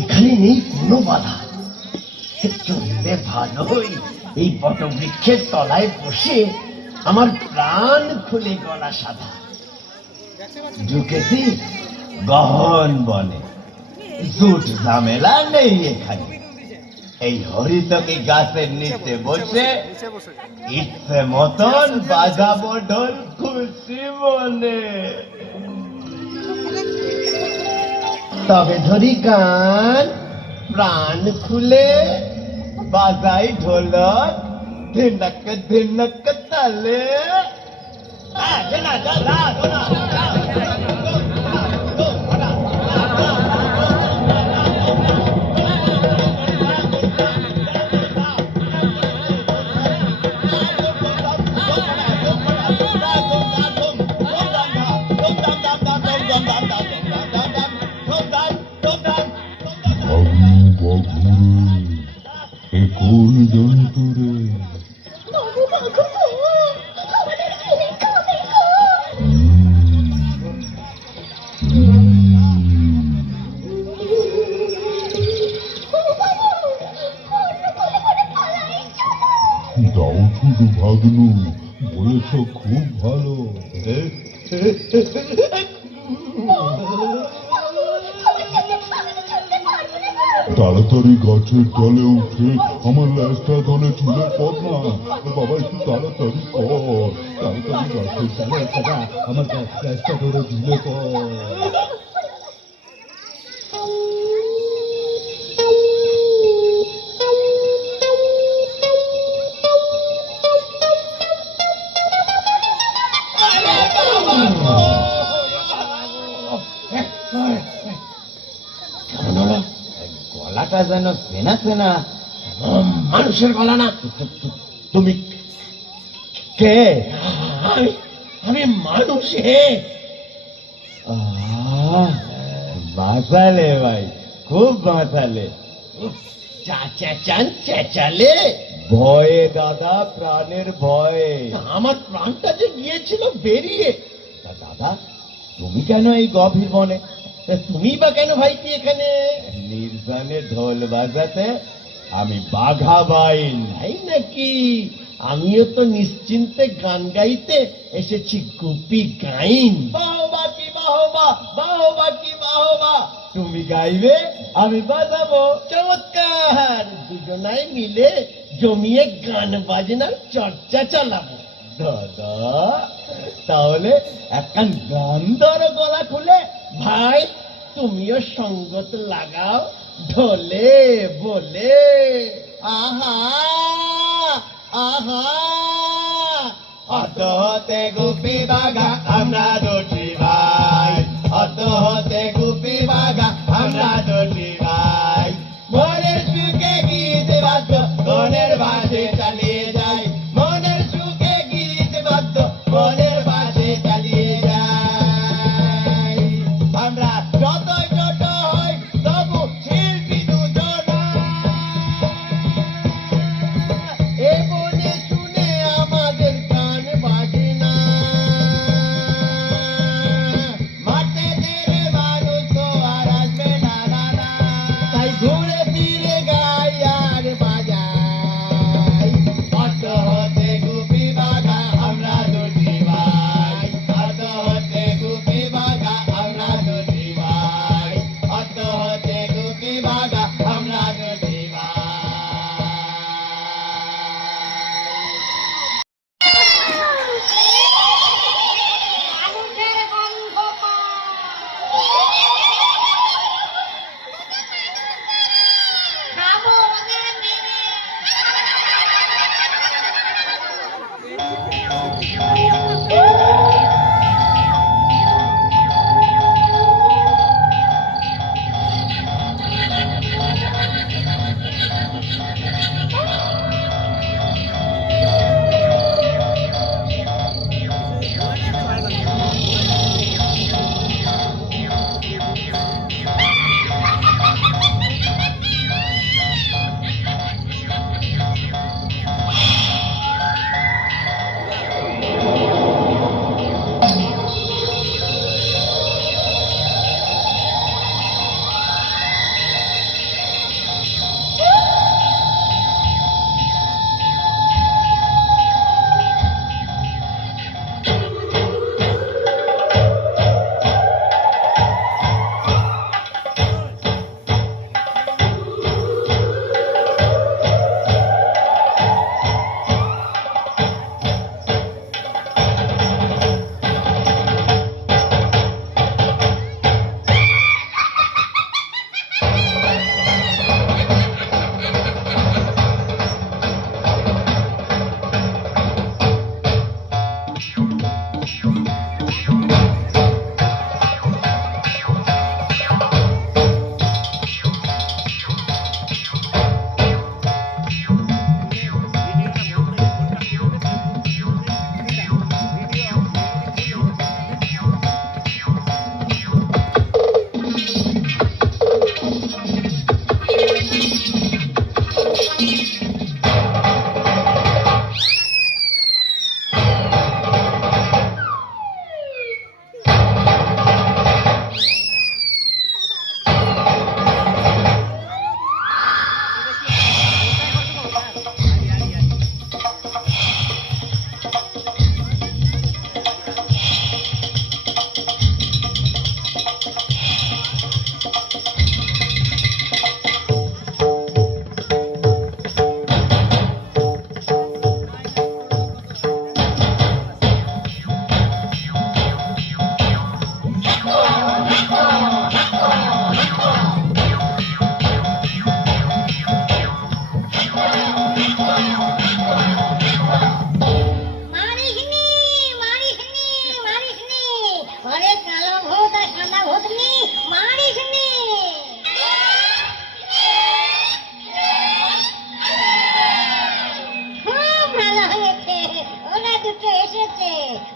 এখানে নেই কোনো বাধা। চললে ভালোই এই বটবৃক্ষের তলায় বসে আমার প্রাণ খুলে গলা সাধা। ঢুকেছি গহন বনে, জুট ঝামেলা নেই এখানে। এই হরিতকি গাছের নিচে বসে ইচ্ছে মতন বাজাবো ঢোল খুশি মনে। তবে ধরি গান প্রাণ খুলে বাজাই ঢোলক ধিনক ধিনক তালে। কোন জন্তুরে দাও শুধু ভাগ্নু, বলেছ খুব ভালো। তাড়াতাড়ি গাছের তলে উঠে আমার ল্যাসটা ধরে চুলের পথ না। বাবা একটু তাড়াতাড়ি কর, তাড়াতাড়ি গাছের তলে আমার ল্যাসটা ধরে ঝুলে কর। গলাটা যেন চেনা চেনা, মানুষের গলা না। তুমি কে? আমি মানুষ হে। বাঁচালে ভাই, খুব বাঁচালে। চেঁচালে ভয়ে দাদা, প্রাণের ভয়ে। আমার প্রাণটা যে গিয়েছিল বেরিয়ে। দাদা তুমি কেন এই গভীর বনে? তুমি বা কেন ভাই কি এখানে? নির্জনে ঢোল বাজাতে আমি বাঘা বাইন নাই নাকি? আমিও তো নিশ্চিন্তে গান গাইতে এসেছি গুপি গাইন। বাহবা কি বাহবা, বাহবা কি বাহবা। তুমি গাইবে, আমি বাজাবো। চমৎকার, দুজনাই মিলে জমিয়ে গান বাজনার চর্চা চালাবো। দাদা তাহলে একখান গান ধরো গলা খুলে। ভাই তুমিও সঙ্গত লাগাও ঢোলে বলে। আহা আহা অত হতে গুপি বাঘা আমরা দুটি ভাই, অত হতে গুপি বাঘা আমরা দুটি ভাই। ভোরের সুখে গীত ঘুরে ফিরে গাই আর বাজাই। অত হতে গুপি বাঘা আমরা দুটি ভাই, অত হতে গুপি বাঘা আমরা দুটি ভাই, অত হতে গুপি বাঘা আমরা দুটি ভাই। মানুষের গন্ধ খাবো ওদের মেরে।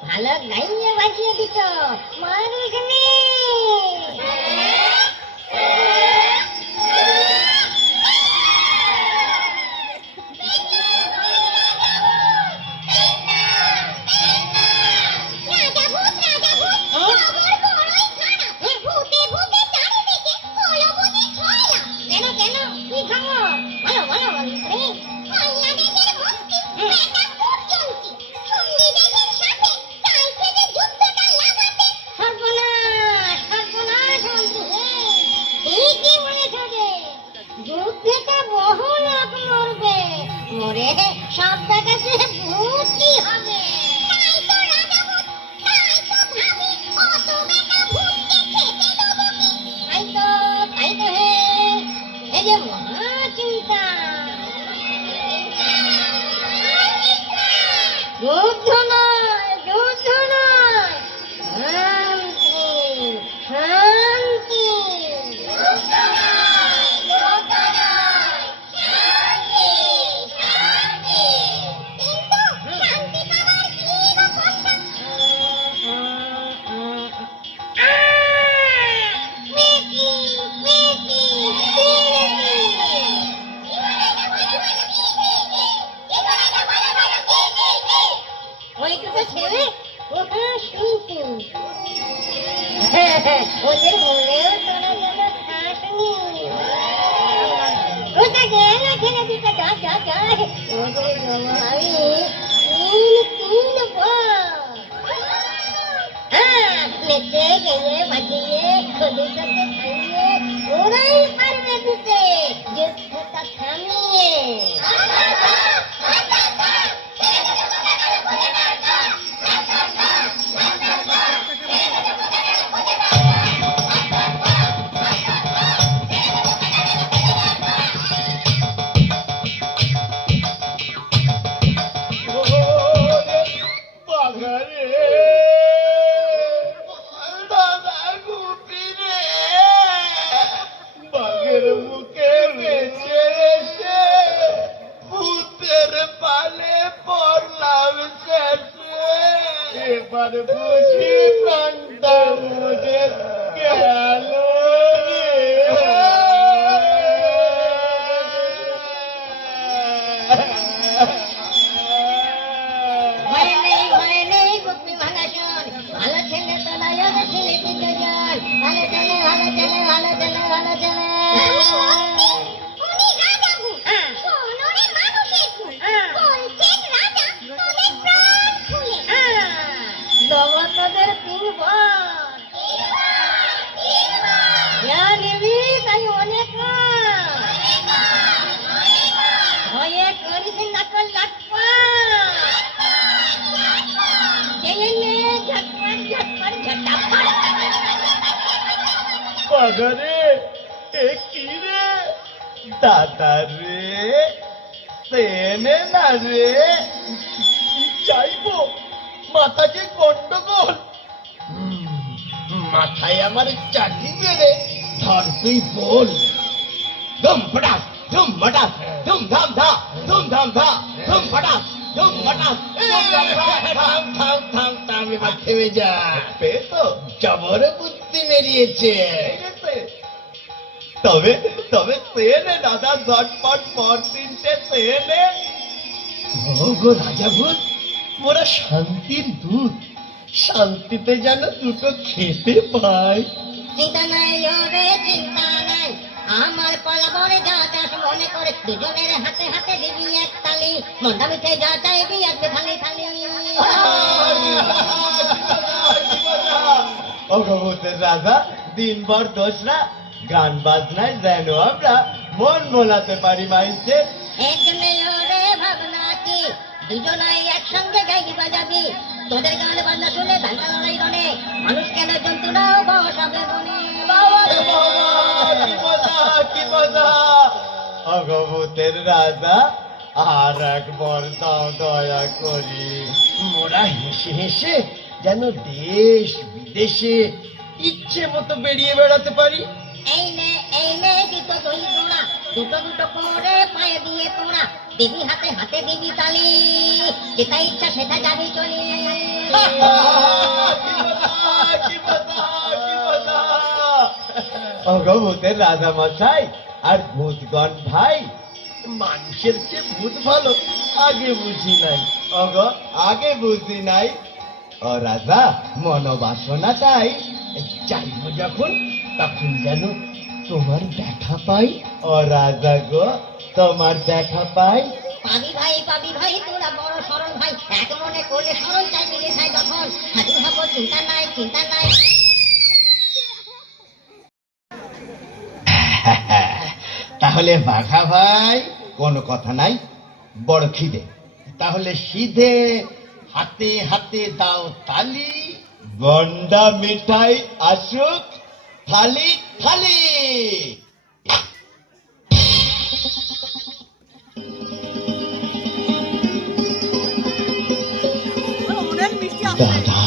ভালো গাইয়ে বাজিয়ে দিত মানুষ মরে সব জায়গাতে ভূতই হবে। তাই তো হে এই যে মহা চিন্তা। যুদ্ধ নয়, যুদ্ধ নয়, শান্তি শান্তি। যা যা ওরে বাবা আমি তিন নেচে গিয়ে বাজিয়ে ওদের সাথে খাইয়ে ওরাই পারবে দিতে যুদ্ধটা থামিয়ে বাঘের মুখে বেঁচে এসে ভূতের পালে পড়লাম শেষে এবার বুঝি প্রাণটা মোদের গেল ভয় নেই বুকমি ভাঙা চোর ভালো ছেলে তো নয় ছেলে দিতে যান ভালো চলে ভালো চলে ভালো চলে ভালো চলে তোদের তিনবার জানিবি তাই অনেক ভয়ে করিস নাকল লাটপা ঝটপট ঝটপট ঝটাপট বাঘারে এ কি রে দাদা রে সেনে না রে কি চাইবো মাথা যে গন্ডগোল মাথায় আমার চাটি মেরে ধর তুই বল ধুম ফটাস ধুম ফটাস ধুম ধাম ধা ধুম ধাম ধা ধুম ফটাস ধুম ফটাস থাম থাম থাম থাম এবার থেমে যা তো জবর বুদ্ধি বেরিয়েছে তবে তবে সেনে দাদা ঝটপট পর তিনটে সেনে গো রাজা ভূত ওরা শান্তির দুধ শান্তিতে যেন দুটো খেতে পাই চিন্তা নাই ওরে চিন্তা নাই আমার পলাবরে যা চাষ মনে করে দুজনের হাতে হাতে দিবি এক তালি মন্ডা মিঠে যা চাইবি আসবে থালি থালি ভগবতের রাজা দিনভর দোসরা গান বাজনায় যেন আমরা মন মোলাতে পারি মাইছে এর জন্য ওরে ভাবনা কি দুজনাই একসঙ্গে গাইবি বাজাবি তোদের গান বাজনা শুনে ধান্দা লড়াই রনে মানুষ কেন জন্তুরাও বসাবে বনে কি মজা ভগবতের রাজা আর একবার দাও দয়া করি মোরা হেসে হেসে যেন দেশ বিদেশে ইচ্ছে মতো বেরিয়ে বেড়াতে পারি এই নে দুটো দই তোড়া দুটো দুটো করে পায়ে দিয়ে তোড়া দিবি হাতে হাতে দিবি তালি যেটা ইচ্ছা সেটা যাবি চলে ভগবতের রাজা মশাই আর ভূতগণ ভাই মানুষের চেয়ে ভূত ভালো আগে বুঝি নাই আগে বুঝি নাই ও রাজা মনোবাসনাটাই চাইব যখন তখন যেন তোমার দেখা পাই ও রাজা গো তোমার দেখা পাই পাবি ভাই তোরা বড় সরল ভাই এক মনে করলে সরল চাইবি রে ভাই যখন হাজির হবো চিন্তা নাই তাহলে বাঘা ভাই কোনো কথা নাই বড় খিদে তাহলে সিধে হাতে হাতে দাও তালি গন্ডা মিঠাই আসুক থালি থালি দাদা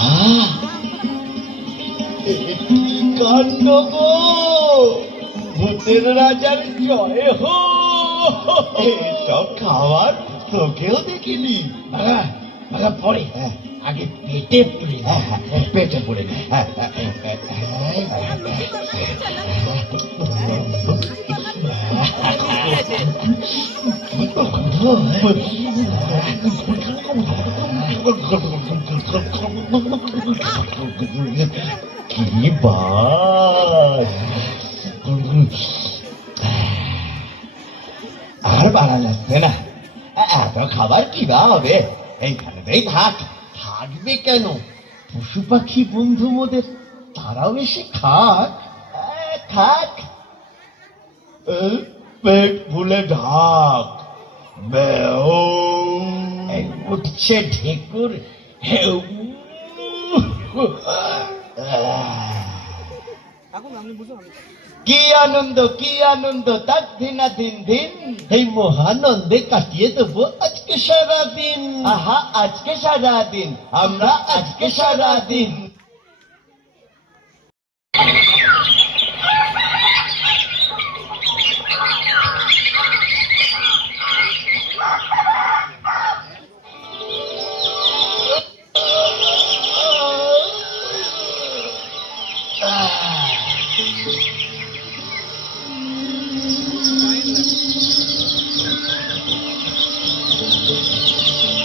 কি কাণ্ড গো ভূতের রাজার জয় হো সব খাবার চোখেও দেখিনি পরে আগে পেটে পুড়ে পেটে পুড়ে কি বাস আর পারা যাচ্ছে না, এত খাবার কি বা হবে, এইখানেতেই থাক। থাকবে কেন, পশু পাখি বন্ধু মোদের, তারাও এসে খাক। থাক, পেট ফুলে ঢাক। উঠছে ঢেকুর। কি আনন্দ, কি আনন্দ, তার দিনা দিন দিন, এই মহানন্দে কাটিয়ে দেবো আজকে সারা দিন। আহা, আজকে সারা দিন, আমরা আজকে সারা দিন।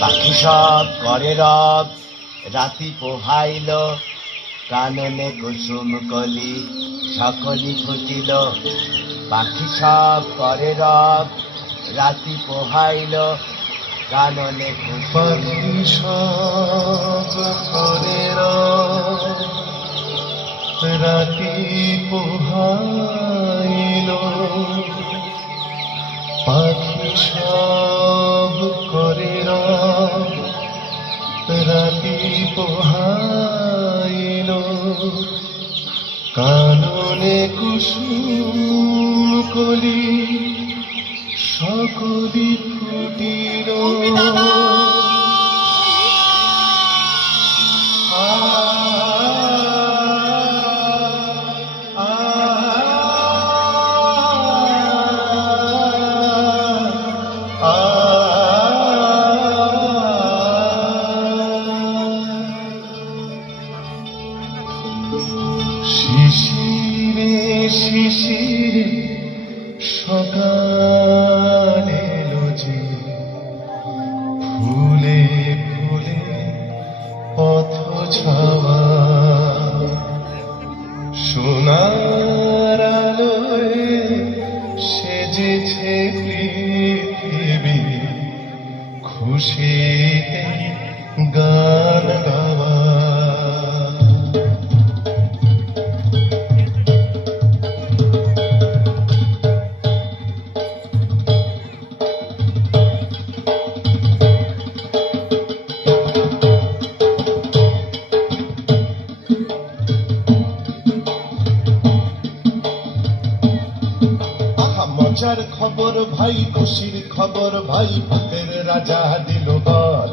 পাখি সব করে রব, রাতি পোহাইল, কাননে কুসুম কলি সকলি ফুটিল। পাখি সব করে রব, রাতি পোহাইল, কাননে কুসুম সব করে রব, রাতি পোহাইল। পাখি সব করে রব, রাতি পোহাইল, কাননে কুসুম কলি সকলি ফুটিল। শিশিরে শিশিরে সকাল এলো যে, ফুলে ফুলে পথ ছাওয়া, সোনার আলোয় সেজেছে পৃথিবী, খুশিতে গান গাওয়া। মজার খবর ভাই, খুশির খবর ভাই, ভূতের রাজা দিল বর।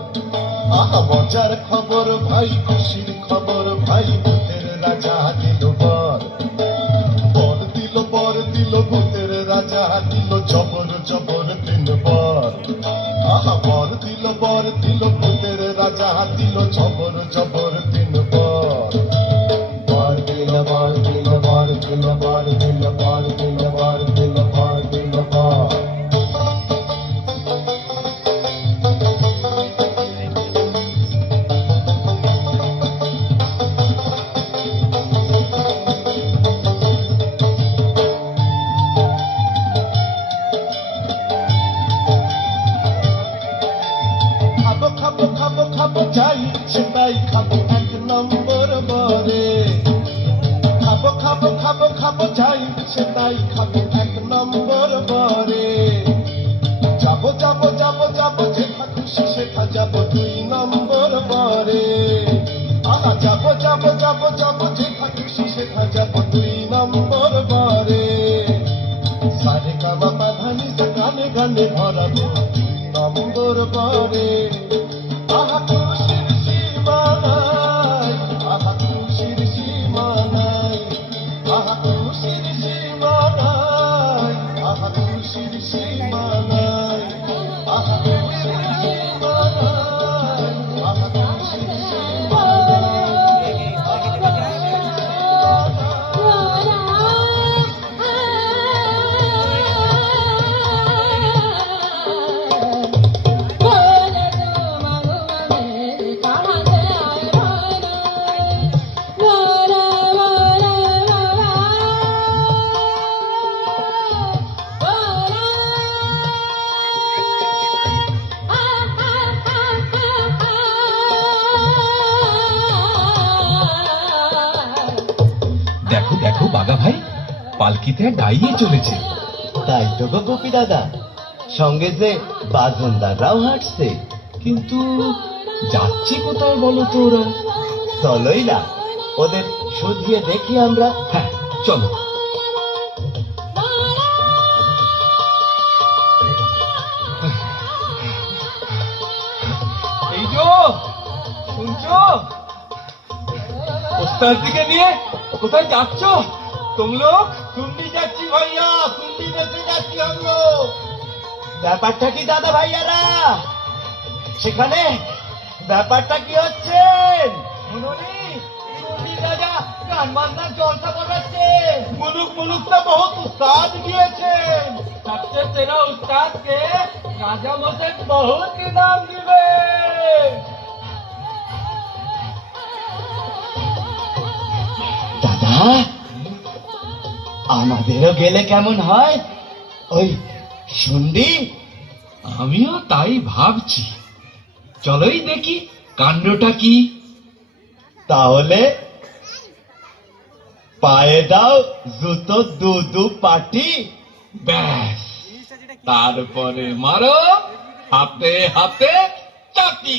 আহা, মজার খবর ভাই, খুশির খবর ভাই, ভূতের রাজা দিল বর। বর দিল, বর দিল, ভূতের রাজা দিল, জবর জবর দিল বর। আহা, বর দিল, বর দিল, ভূতের রাজা দিল, জবর জবর দিল বর। বর দিল, বর দিল, বর দিল, বর দিল, বর দিল, বর দিল, বর দিল বর। খাবো খাবো খাবো খাবো যাই সেটাই খাবো, এক নম্বর বরে। খাবো খাবো খাবো খাবো যাই সেটাই খাবো, এক নম্বর বরে। যাবো যাবো যাবো যাবো যেথা খুশি সেথা যাবো, দুই নম্বর বরে। আহা, যাবো যাবো যাবো যাবো যেথা খুশি সেথা যাবো, দুই নম্বর বরে। সারে কামা পাধানি সা গানে গানে ভরাবো, দুই নম্বর বরে। আহা, খুশির সীমা নাই, আহা, খুশির সীমা নাই, আহা, খুশির সীমা নাই, আহা, খুশির সীমা নাই, আহা, খুশির সীমা নাই, আহা, খুশির সীমা পালকিতে দাঁড়িয়ে চলেছে। তাই তো গো গোপী দাদা, সঙ্গে যে বাজনদাররাও হাঁটছে। কিন্তু যাচ্ছে কোথায় বলো তো ওরা? চলোই না, ওদের শুধিয়ে দেখি আমরা। হ্যাঁ চলো। এই যো শুনছো, ওস্তাদ দিকে নিয়ে কোথায় যাচ্ছ তুম লোক? সুন্ডি যাচ্ছি ভাইয়া, সুন্ডি দেখতে যাচ্ছি আমরা। ব্যাপারটা কি দাদা ভাইয়ারা সেখানে? ব্যাপারটা কি হচ্ছে? শুনুনি, সুন্ডি দাদা গান বাজনার জলসা করাচ্ছে। মুলুক মুলুকটা বহুত উস্তাদ গিয়েছেন। সবচেয়ে সেরা উস্তাদকে রাজা মশাই বহুত ইনাম দিবে। দাদা, আমাদেরও গেলে কেমন হয়? ওই শুনবি? আমিও তাই ভাবছি, চলোই দেখি কাণ্ডটা কি। তাহলে পায়ে দাও জুতো দু দু পাটি। ব্যাস, তারপরে মারো হাতে হাতে চাকি।